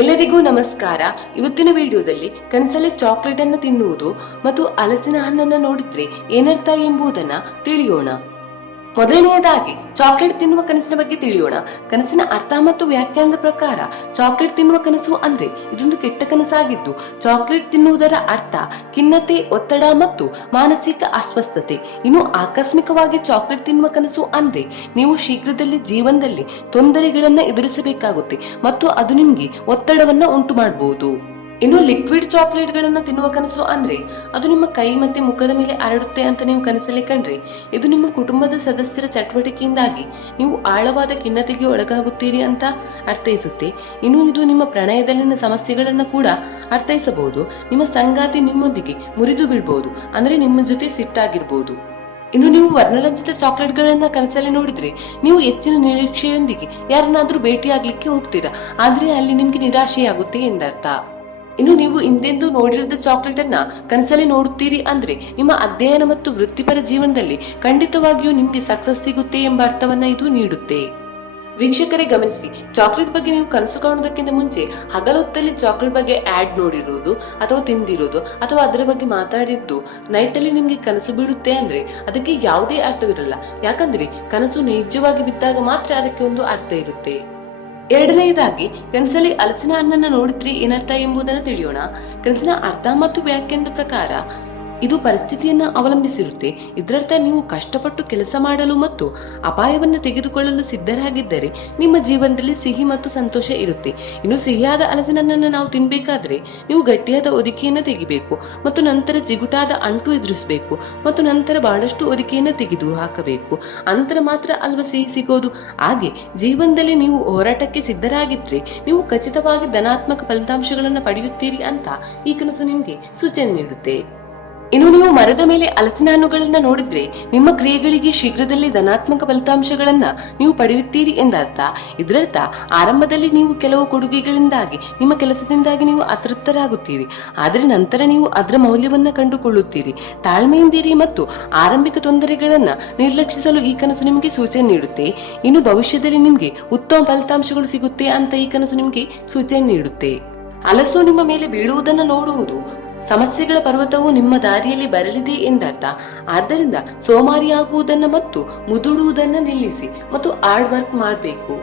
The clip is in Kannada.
ಎಲ್ಲರಿಗೂ ನಮಸ್ಕಾರ. ಇವತ್ತಿನ ವಿಡಿಯೋದಲ್ಲಿ ಕನಸಲ್ಲಿ ಚಾಕ್ಲೇಟ್ ಅನ್ನು ತಿನ್ನುವುದು ಮತ್ತು ಹಲಸಿನ ಹಣ್ಣನ್ನು ನೋಡಿದ್ರೆ ಏನರ್ಥ ಎಂಬುದನ್ನ ತಿಳಿಯೋಣ. ಮೊದಲನೆಯದಾಗಿ ಚಾಕ್ಲೇಟ್ ತಿನ್ನುವ ಕನಸಿನ ಬಗ್ಗೆ ತಿಳಿಯೋಣ. ಕನಸಿನ ಅರ್ಥ ಮತ್ತು ವ್ಯಾಖ್ಯಾನದ ಪ್ರಕಾರ ಚಾಕ್ಲೇಟ್ ತಿನ್ನುವ ಕನಸು ಅಂದ್ರೆ ಇದೊಂದು ಕೆಟ್ಟ ಕನಸಾಗಿದ್ದು, ಚಾಕ್ಲೇಟ್ ತಿನ್ನುವುದರ ಅರ್ಥ ಖಿನ್ನತೆ, ಒತ್ತಡ ಮತ್ತು ಮಾನಸಿಕ ಅಸ್ವಸ್ಥತೆ. ಇನ್ನು ಆಕಸ್ಮಿಕವಾಗಿ ಚಾಕ್ಲೇಟ್ ತಿನ್ನುವ ಕನಸು ಅಂದ್ರೆ ನೀವು ಶೀಘ್ರದಲ್ಲಿ ಜೀವನದಲ್ಲಿ ತೊಂದರೆಗಳನ್ನ ಎದುರಿಸಬೇಕಾಗುತ್ತೆ ಮತ್ತು ಅದು ನಿಮ್ಗೆ ಒತ್ತಡವನ್ನ ಉಂಟು ಮಾಡಬಹುದು. ಇನ್ನು ಲಿಕ್ವಿಡ್ ಚಾಕ್ಲೇಟ್ ಗಳನ್ನ ತಿನ್ನುವ ಕನಸು ಅಂದ್ರೆ ಅದು ನಿಮ್ಮ ಕೈ ಮತ್ತೆ ಮುಖದ ಮೇಲೆ ಹರಡುತ್ತೆ ಅಂತ ನೀವು ಕನಸಲ್ಲಿ ಕಂಡ್ರೆ ಇದು ನಿಮ್ಮ ಕುಟುಂಬದ ಸದಸ್ಯರ ಚಟುವಟಿಕೆಯಿಂದಾಗಿ ನೀವು ಆಳವಾದ ಖಿನ್ನತೆಗೆ ಒಳಗಾಗುತ್ತೀರಿ ಅಂತ ಅರ್ಥೈಸುತ್ತೆ. ಇನ್ನು ಇದು ನಿಮ್ಮ ಪ್ರಣಯದಲ್ಲಿನ ಸಮಸ್ಯೆಗಳನ್ನ ಕೂಡ ಅರ್ಥೈಸಬಹುದು. ನಿಮ್ಮ ಸಂಗಾತಿ ನಿಮ್ಮೊಂದಿಗೆ ಮುರಿದು ಬಿಡಬಹುದು, ಅಂದ್ರೆ ನಿಮ್ಮ ಜೊತೆ ಸಿಟ್ಟಾಗಿರ್ಬೋದು. ಇನ್ನು ನೀವು ವರ್ಣರಂಜಿತ ಚಾಕ್ಲೇಟ್ ಗಳನ್ನ ಕನಸಲ್ಲಿ ನೋಡಿದ್ರೆ ನೀವು ಹೆಚ್ಚಿನ ನಿರೀಕ್ಷೆಯೊಂದಿಗೆ ಯಾರನ್ನಾದ್ರೂ ಭೇಟಿಯಾಗ್ಲಿಕ್ಕೆ ಹೋಗ್ತೀರಾ, ಆದ್ರೆ ಅಲ್ಲಿ ನಿಮ್ಗೆ ನಿರಾಶೆಯಾಗುತ್ತೆ ಎಂದರ್ಥ. ಇನ್ನು ನೀವು ಹಿಂದೆಂದೂ ನೋಡಿರದ ಚಾಕ್ಲೇಟ್ ಅನ್ನ ಕನಸಲ್ಲಿ ನೋಡುತ್ತೀರಿ ಅಂದ್ರೆ ನಿಮ್ಮ ಅಧ್ಯಯನ ಮತ್ತು ವೃತ್ತಿಪರ ಜೀವನದಲ್ಲಿ ಖಂಡಿತವಾಗಿಯೂ ನಿಮ್ಗೆ ಸಕ್ಸಸ್ ಸಿಗುತ್ತೆ ಎಂಬ ಅರ್ಥವನ್ನ ಇದು ನೀಡುತ್ತೆ. ವೀಕ್ಷಕರೇ ಗಮನಿಸಿ, ಚಾಕ್ಲೇಟ್ ಬಗ್ಗೆ ನೀವು ಕನಸು ಕಾಣುವುದಕ್ಕಿಂತ ಮುಂಚೆ ಹಗಲೊತ್ತಲ್ಲಿ ಚಾಕ್ಲೇಟ್ ಬಗ್ಗೆ ಆಡ್ ನೋಡಿರೋದು ಅಥವಾ ತಿಂದಿರೋದು ಅಥವಾ ಅದರ ಬಗ್ಗೆ ಮಾತಾಡಿದ್ದು ನೈಟ್ ಅಲ್ಲಿ ನಿಮ್ಗೆ ಕನಸು ಬೀಳುತ್ತೆ ಅಂದ್ರೆ ಅದಕ್ಕೆ ಯಾವುದೇ ಅರ್ಥವಿರಲ್ಲ. ಯಾಕಂದ್ರೆ ಕನಸು ನೈಜವಾಗಿ ಬಿದ್ದಾಗ ಮಾತ್ರ ಅದಕ್ಕೆ ಒಂದು ಅರ್ಥ ಇರುತ್ತೆ. ಎರಡನೆಯದಾಗಿ ಕನಸಲ್ಲಿ ಹಲಸಿನ ಹಣ್ಣನ್ನ ನೋಡಿದ್ರಿ ಏನರ್ಥ ಎಂಬುದನ್ನು ತಿಳಿಯೋಣ. ಕನಸಿನ ಅರ್ಥ ಮತ್ತು ವ್ಯಾಖ್ಯಾನದ ಪ್ರಕಾರ ಇದು ಪರಿಸ್ಥಿತಿಯನ್ನ ಅವಲಂಬಿಸಿರುತ್ತೆ. ಇದರರ್ಥ ನೀವು ಕಷ್ಟಪಟ್ಟು ಕೆಲಸ ಮಾಡಲು ಮತ್ತು ಅಪಾಯವನ್ನು ತೆಗೆದುಕೊಳ್ಳಲು ಸಿದ್ಧರಾಗಿದ್ದರೆ ನಿಮ್ಮ ಜೀವನದಲ್ಲಿ ಸಿಹಿ ಮತ್ತು ಸಂತೋಷ ಇರುತ್ತೆ. ಇನ್ನು ಸಿಹಿಯಾದ ಹಲಸಿನ ಹಣ್ಣನ್ನು ನಾವು ತಿನ್ಬೇಕಾದ್ರೆ ನೀವು ಗಟ್ಟಿಯಾದ ಹೊದಿಕೆಯನ್ನು ತೆಗಿಬೇಕು ಮತ್ತು ನಂತರ ಜಿಗುಟಾದ ಅಂಟು ಎದುರಿಸಬೇಕು ಮತ್ತು ನಂತರ ಬಹಳಷ್ಟು ಹೊದಿಕೆಯನ್ನು ತೆಗೆದು ಹಾಕಬೇಕು. ಅಂತರ ಮಾತ್ರ ಅಲ್ವಾ ಸಿಹಿ ಸಿಗೋದು. ಹಾಗೆ ಜೀವನದಲ್ಲಿ ನೀವು ಹೋರಾಟಕ್ಕೆ ಸಿದ್ಧರಾಗಿದ್ರೆ ನೀವು ಖಚಿತವಾಗಿ ಧನಾತ್ಮಕ ಫಲಿತಾಂಶಗಳನ್ನು ಪಡೆಯುತ್ತೀರಿ ಅಂತ ಈ ಕನಸು ನಿಮ್ಗೆ ಸೂಚನೆ ನೀಡುತ್ತೆ. ಇನ್ನು ನೀವು ಮರದ ಮೇಲೆ ಹಲಸಿನ ಹಣ್ಣುಗಳನ್ನ ನೋಡಿದ್ರೆ ನಿಮ್ಮ ಕ್ರಿಯೆಗಳಿಗೆ ಶೀಘ್ರದಲ್ಲಿ ಧನಾತ್ಮಕ ಫಲಿತಾಂಶಗಳನ್ನ ನೀವು ಪಡೆಯುತ್ತೀರಿ ಎಂದರ್ಥ. ಇದರರ್ಥ ಆರಂಭದಲ್ಲಿ ನೀವು ಕೆಲವು ಕೊಡುಗೆಗಳಿಂದಾಗಿ ನಿಮ್ಮ ಕೆಲಸದಿಂದಾಗಿ ನೀವು ಅತೃಪ್ತರಾಗುತ್ತೀರಿ, ಆದರೆ ನಂತರ ನೀವು ಅದರ ಮೌಲ್ಯವನ್ನ ಕಂಡುಕೊಳ್ಳುತ್ತೀರಿ. ತಾಳ್ಮೆಯಿಂದಿರಿ ಮತ್ತು ಆರಂಭಿಕ ತೊಂದರೆಗಳನ್ನ ನಿರ್ಲಕ್ಷಿಸಲು ಈ ಕನಸು ನಿಮಗೆ ಸೂಚನೆ ನೀಡುತ್ತೆ. ಇನ್ನು ಭವಿಷ್ಯದಲ್ಲಿ ನಿಮ್ಗೆ ಉತ್ತಮ ಫಲಿತಾಂಶಗಳು ಸಿಗುತ್ತೆ ಅಂತ ಈ ಕನಸು ನಿಮ್ಗೆ ಸೂಚನೆ ನೀಡುತ್ತೆ. ಹಲಸು ನಿಮ್ಮ ಮೇಲೆ ಬೀಳುವುದನ್ನು ನೋಡುವುದು ಸಮಸ್ಯೆಗಳ ಪರ್ವತವು ನಿಮ್ಮ ದಾರಿಯಲ್ಲಿ ಬರಲಿದೆ ಎಂದರ್ಥ. ಆದ್ದರಿಂದ ಸೋಮಾರಿಯಾಗುವುದನ್ನ ಮತ್ತು ಮುದುಡುವುದನ್ನ ನಿಲ್ಲಿಸಿ ಮತ್ತು ಹಾರ್ಡ್ ವರ್ಕ್ ಮಾಡಬೇಕು.